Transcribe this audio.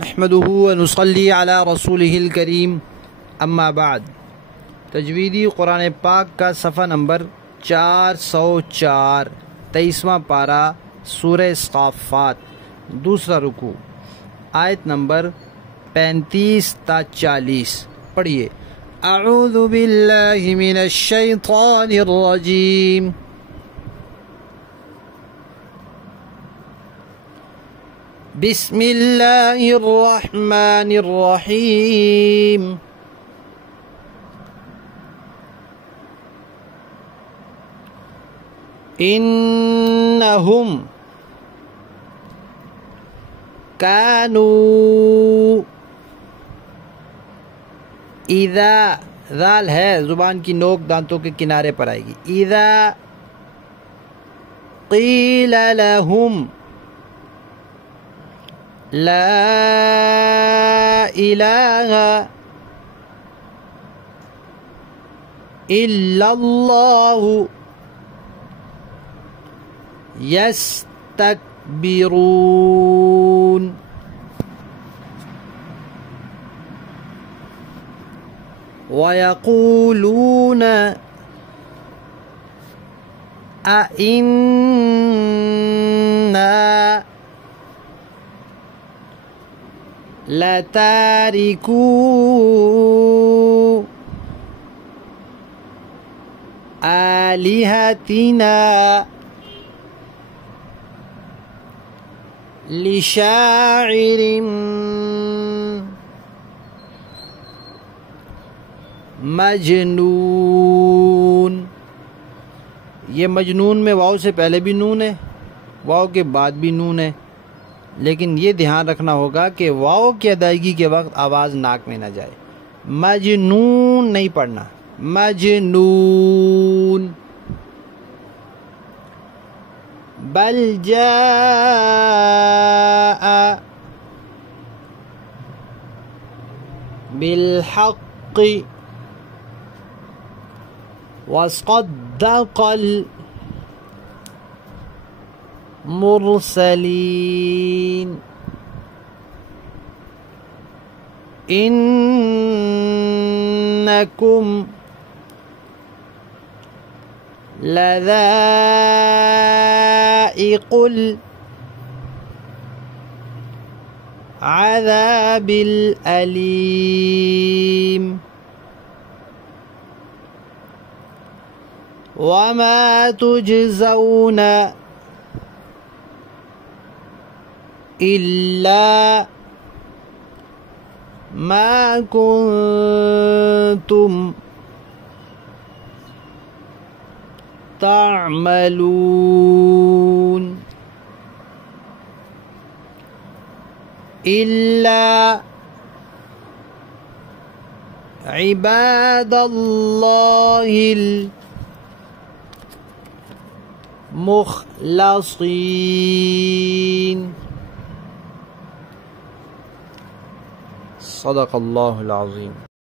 नहमदुहु व नुसल्ली अला रसूलिहिल करीम, अम्मा बाद। तजवीदी कुरान पाक का सफ़ा नंबर 404, 23वां पारा, सूरह साफ़ात, दूसरा रुकू, आयत नंबर 35 ता 40। पढ़िए। अऊज़ु बिल्लाहि मिनश शैतानिर रजीम। बिस्मिल्लाहिर रहमानिर रहीम। इन्नहुम कानू, इज़ा ज़ाल है, ज़ुबान की नोक दांतों के किनारे पर आएगी। इज़ा क़ील लहुम ला इलाहा इल्लल्लाहु यस्तकबिरून। वयक़ूलून अइन्ना लतारिकू आलिहतिना लिशाइरिम मजनून। ये मजनून में वाव से पहले भी नून है, वाव के बाद भी नून है, लेकिन ये ध्यान रखना होगा कि वाव की अदायगी के वक्त आवाज़ नाक में न जाए। मजनून नहीं पढ़ना, मजनून। बल जाअ बिलहक़्क़ि वसद्दक़ल मुरसलीन। इन्नकुम लज़ाइक़ुल अज़ाबिल अलीम। वमा तुजज़ौना इल्ला मा कुन्तुम तामलून। इल्ला इबादल्लाहिल मुख़लसीन। सदक़ल्लाहुल अज़ीम।